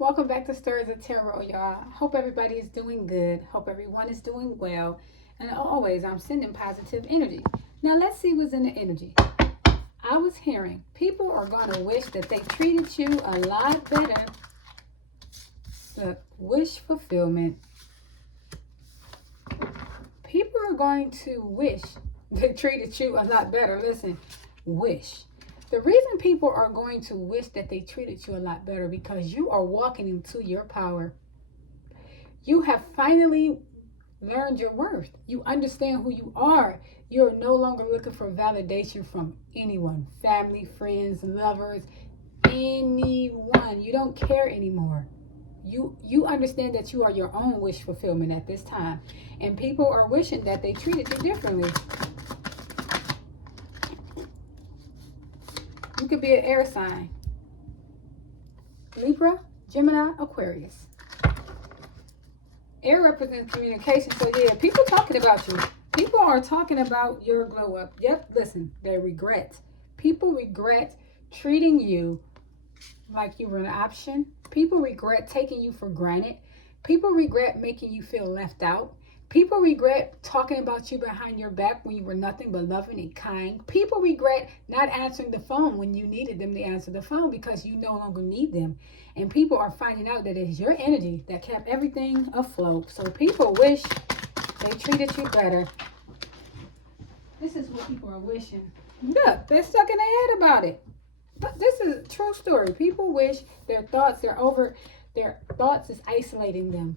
Welcome back to Stories of Tarot, y'all. Hope everybody is doing good. Hope everyone is doing well. And always, I'm sending positive energy. Now, let's see what's in the energy. I was hearing people are going to wish that they treated you a lot better. Look, wish fulfillment. People are going to wish they treated you a lot better. Listen, wish. The reason people are going to wish that they treated you a lot better because you are walking into your power. You have finally learned your worth. You understand who you are. You're no longer looking for validation from anyone, family, friends, lovers, anyone. You don't care anymore. You understand that you are your own wish fulfillment at this time. And people are wishing that they treated you differently. You could be an air sign. Libra, Gemini, Aquarius. Air represents communication. So yeah, people talking about you. People are talking about your glow up. Yep, listen, they regret. People regret treating you like you were an option. People regret taking you for granted. People regret making you feel left out. People regret talking about you behind your back when you were nothing but loving and kind. People regret not answering the phone when you needed them to answer the phone because you no longer need them. And people are finding out that it's your energy that kept everything afloat. So people wish they treated you better. This is what people are wishing. Look, they're stuck in their head about it. But this is a true story. People wish their thoughts is isolating them.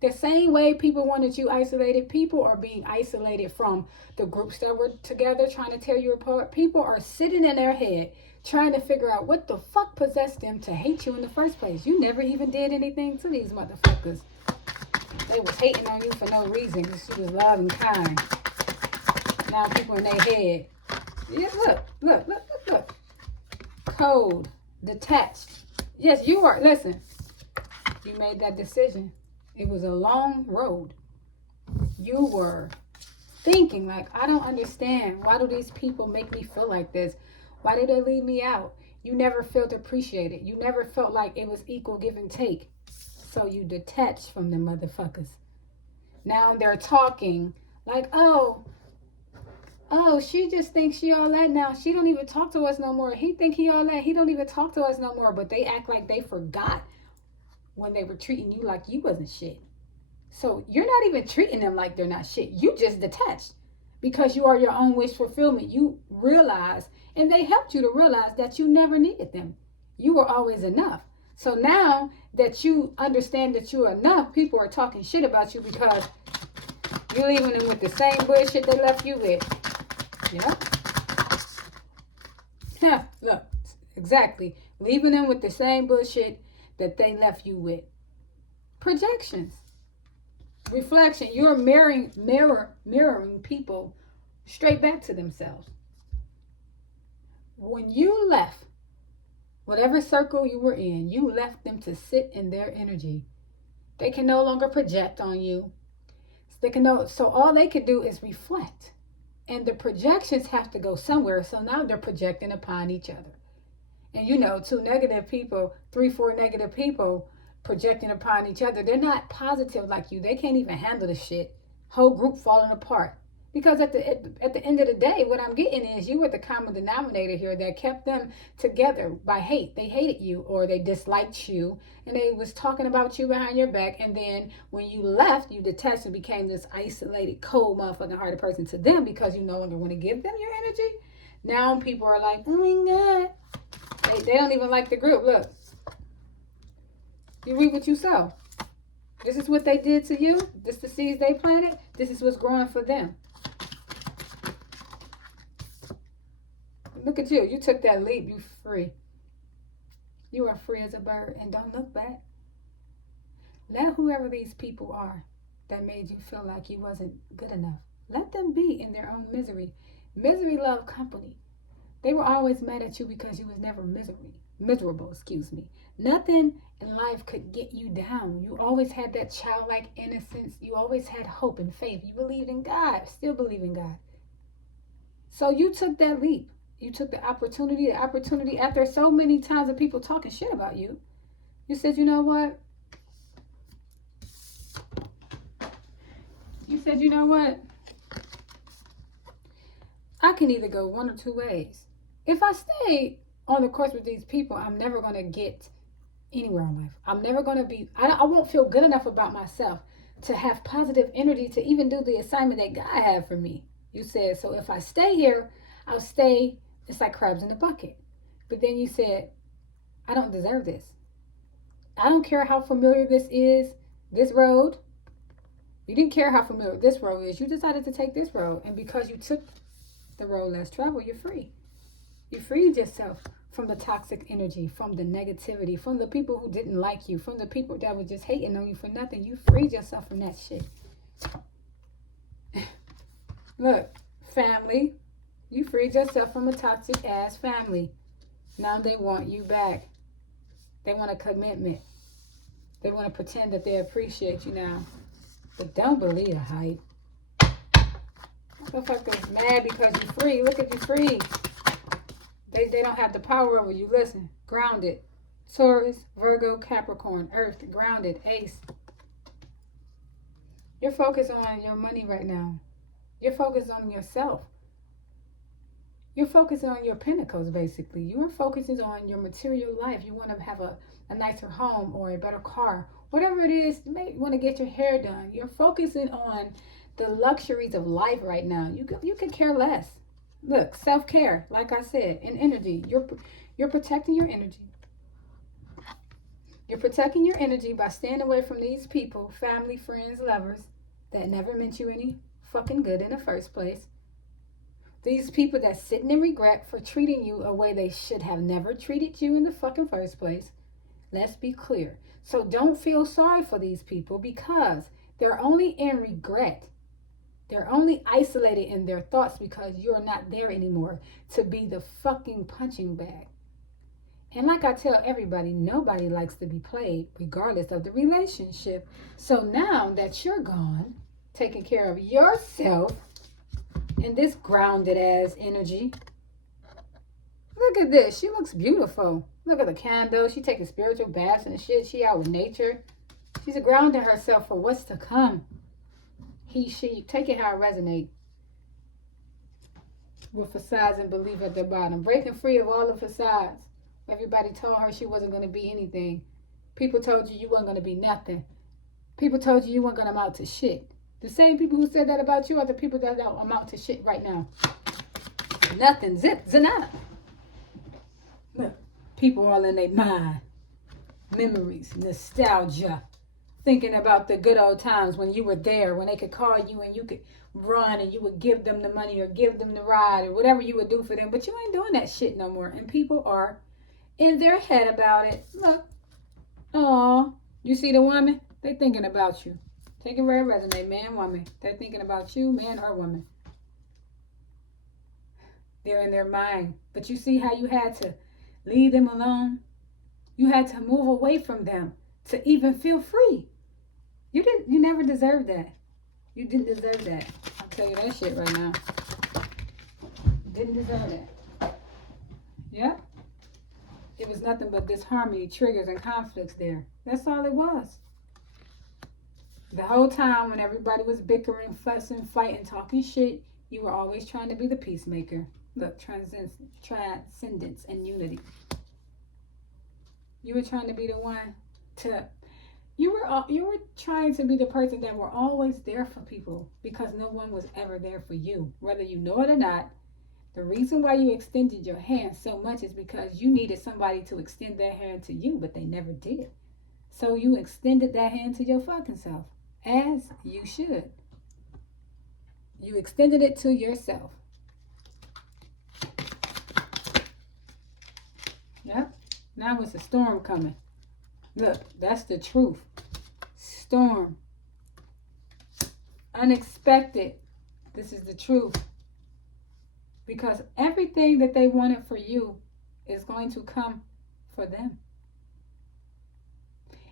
The same way people wanted you isolated, people are being isolated from the groups that were together trying to tear you apart. People are sitting in their head trying to figure out what the fuck possessed them to hate you in the first place. You never even did anything to these motherfuckers. They was hating on you for no reason because you was loving and kind. Now people in their head. Yeah, look. Cold, detached. Yes, you are. Listen, you made that decision. It was a long road. You were thinking like, I don't understand. Why do these people make me feel like this? Why did they leave me out? You never felt appreciated. You never felt like it was equal give and take. So you detached from the motherfuckers. Now they're talking like, oh, she just thinks she all that now. She don't even talk to us no more. He think he all that. He don't even talk to us no more. But they act like they forgot when they were treating you like you wasn't shit. So you're not even treating them like they're not shit. You just detached because you are your own wish fulfillment. You realize, and they helped you to realize that you never needed them. You were always enough. So now that you understand that you're enough, people are talking shit about you because you're leaving them with the same bullshit they left you with. Yeah. Look, exactly. Leaving them with the same bullshit that they left you with. Projections. Reflection. You're mirroring people straight back to themselves. When you left whatever circle you were in, you left them to sit in their energy. They can no longer project on you. So all they can do is reflect. And the projections have to go somewhere. So now they're projecting upon each other. And two negative people, 3-4 negative people projecting upon each other, they're not positive like you. They can't even handle the shit. Whole group falling apart. Because at the end of the day, what I'm getting is you were the common denominator here that kept them together by hate. They hated you or they disliked you and they was talking about you behind your back. And then when you left, you detached and became this isolated, cold, motherfucking hearted person to them because you no longer want to give them your energy. Now people are like, oh my God. They don't even like the group. Look, you reap what you sow. This is what they did to you. This is the seeds they planted. This is what's growing for them. Look at you. You took that leap. You free. You are free as a bird and don't look back. Let whoever these people are that made you feel like you wasn't good enough, let them be in their own misery. Misery love company. They were always mad at you because you was never miserable. Nothing in life could get you down. You always had that childlike innocence. You always had hope and faith. You believed in God, still believe in God. So you took that leap. You took the opportunity after so many times of people talking shit about you. You said, you know what? You said, you know what? I can either go one or two ways. If I stay on the course with these people, I'm never going to get anywhere in life. I'm never going to be, I won't feel good enough about myself to have positive energy to even do the assignment that God had for me. You said, so if I stay here, I'll stay, it's like crabs in the bucket. But then you said, I don't deserve this. I don't care how familiar this is, this road. You didn't care how familiar this road is. You decided to take this road. And because you took the road less traveled, you're free. You freed yourself from the toxic energy, from the negativity, from the people who didn't like you, from the people that were just hating on you for nothing. You freed yourself from that shit. Look, family, you freed yourself from a toxic ass family. Now they want you back. They want a commitment. They want to pretend that they appreciate you now. But don't believe the hype. Motherfuckers mad because you're free. Look at you free. They don't have the power over you. Listen, grounded. Taurus, Virgo, Capricorn, Earth, grounded, Ace. You're focused on your money right now. You're focused on yourself. You're focusing on your pinnacles, basically. You are focusing on your material life. You want to have a nicer home or a better car. Whatever it is, you may want to get your hair done. You're focusing on the luxuries of life right now. You could care less. Look, self-care, like I said, and energy. You're protecting your energy. You're protecting your energy by staying away from these people, family, friends, lovers, that never meant you any fucking good in the first place. These people that sitting in regret for treating you a way they should have never treated you in the fucking first place. Let's be clear. So don't feel sorry for these people because they're only in regret. They're only isolated in their thoughts because you're not there anymore to be the fucking punching bag. And like I tell everybody, nobody likes to be played regardless of the relationship. So now that you're gone, taking care of yourself in this grounded ass energy. Look at this. She looks beautiful. Look at the candle. She taking spiritual baths and shit. She out with nature. She's grounding herself for what's to come. He, she, take it how it resonates. With facades and belief at the bottom. Breaking free of all the facades. Everybody told her she wasn't going to be anything. People told you weren't going to be nothing. People told you weren't going to amount to shit. The same people who said that about you are the people that don't amount to shit right now. Nothing. Zip. Zanata. Look. People all in their mind. Memories. Nostalgia. Thinking about the good old times when you were there, when they could call you and you could run and you would give them the money or give them the ride or whatever you would do for them. But you ain't doing that shit no more. And people are in their head about it. Look. Aw. You see the woman? They thinking about you. Take it where it resonates. Man, woman. They're thinking about you, man or woman. They're in their mind. But you see how you had to leave them alone? You had to move away from them to even feel free. You never deserved that. You didn't deserve that. I'll tell you that shit right now. Didn't deserve that. Yeah? It was nothing but disharmony, triggers, and conflicts there. That's all it was. The whole time when everybody was bickering, fussing, fighting, talking shit, you were always trying to be the peacemaker. Look, transcendence and unity. You were trying to be the one to... You were trying to be the person that were always there for people because no one was ever there for you. Whether you know it or not, the reason why you extended your hand so much is because you needed somebody to extend their hand to you, but they never did. So you extended that hand to your fucking self, as you should. You extended it to yourself. Yep. Now it's a storm coming. Look, that's the truth. Storm. Unexpected. This is the truth. Because everything that they wanted for you is going to come for them.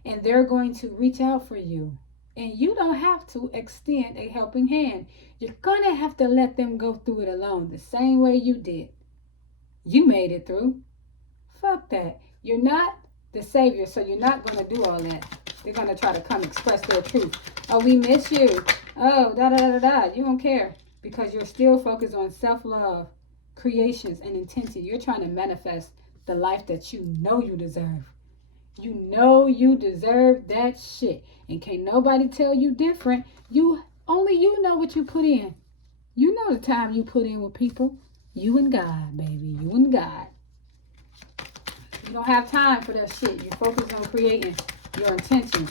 And they're going to reach out for you. And you don't have to extend a helping hand. You're going to have to let them go through it alone the same way you did. You made it through. Fuck that. You're not the savior. So you're not going to do all that. They're going to try to come express their truth. Oh, we miss you. Oh, da da da da da. You don't care because you're still focused on self-love, creations, and intention. You're trying to manifest the life that you know you deserve. You know you deserve that shit. And can't nobody tell you different. Only you know what you put in. You know the time you put in with people. You and God, baby. You and God. You don't have time for that shit. You focus on creating your intentions.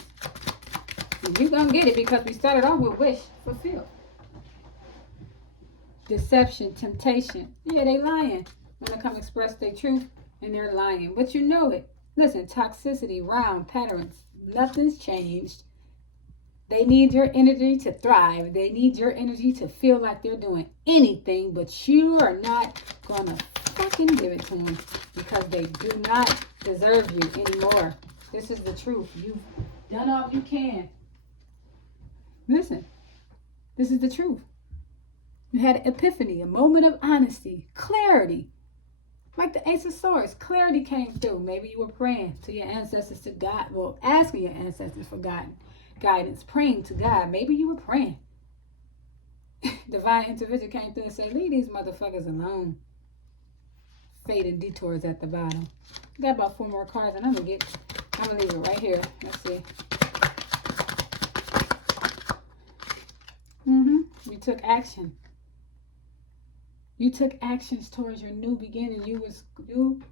And you're going to get it because we started off with wish fulfilled. Deception, temptation. Yeah, they lying. When they come express their truth and they're lying. But you know it. Listen, toxicity, round patterns. Nothing's changed. They need your energy to thrive. They need your energy to feel like they're doing anything, but you are not going to fucking give it to them because they do not deserve you anymore. This is the truth. You've done all you can. Listen, this is the truth. You had an epiphany, a moment of honesty, clarity. Like the Ace of Swords, clarity came through. Maybe you were praying to your ancestors, to God. Well, asking your ancestors for guidance, praying to God. Maybe you were praying. Divine intervention came through and said, leave these motherfuckers alone. Fate and detours at the bottom. Got about 4 more cards and I'm gonna leave it right here. Let's see. You took action. You took actions towards your new beginning. You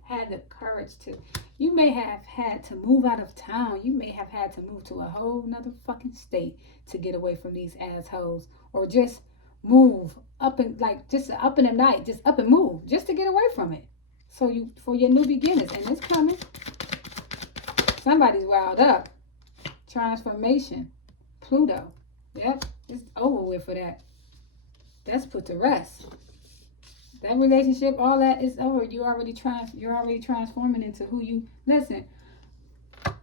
had the courage to. You may have had to move out of town. You may have had to move to a whole nother fucking state to get away from these assholes. Or just move up and just up in the night. Just up and move. Just to get away from it. So for your new beginnings. And it's coming. Somebody's wild up. Transformation. Pluto. Yep. It's over with for that. That's put to rest. That relationship, all that is over. You're already transforming into who you. Listen,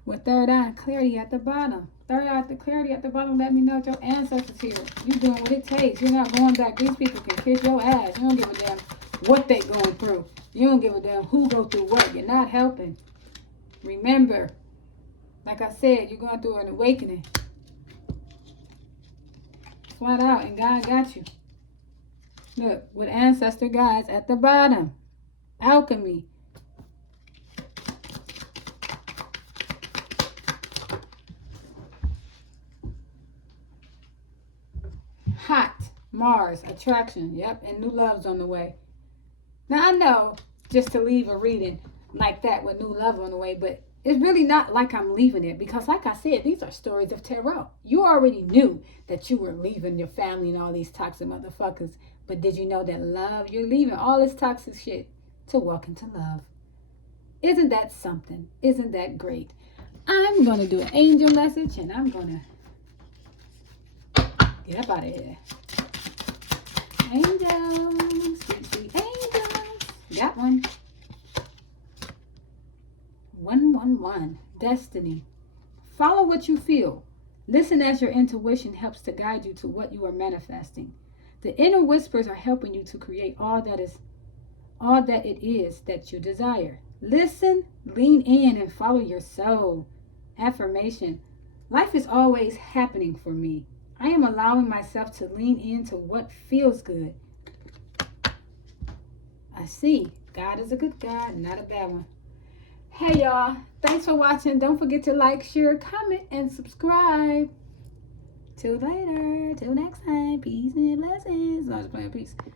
with third eye clarity at the bottom. Third eye clarity at the bottom. Let me know your ancestors here. You doing what it takes. You're not going back. These people can kiss your ass. You don't give a damn what they going through. You don't give a damn who go through what. You're not helping. Remember, like I said, you're going through an awakening. Flat out, and God got you. Look, with ancestor guides at the bottom. Alchemy. Hot. Mars. Attraction. Yep. And new love's on the way. Now, I know just to leave a reading like that with new love on the way, but it's really not like I'm leaving it because, like I said, these are stories of tarot. You already knew that you were leaving your family and all these toxic motherfuckers. But did you know that love, you're leaving all this toxic shit to walk into love? Isn't that something? Isn't that great? I'm going to do an angel message and I'm going to get up out of here. Angels, sweet, sweet angels. Got one. 111. Destiny. Follow what you feel. Listen as your intuition helps to guide you to what you are manifesting. The inner whispers are helping you to create all that it is that you desire. Listen, lean in, and follow your soul. Affirmation. Life is always happening for me. I am allowing myself to lean into what feels good. I see. God is a good God, not a bad one. Hey, y'all. Thanks for watching. Don't forget to like, share, comment, and subscribe. Till later. Till next time. Peace and blessings. I was playing peace.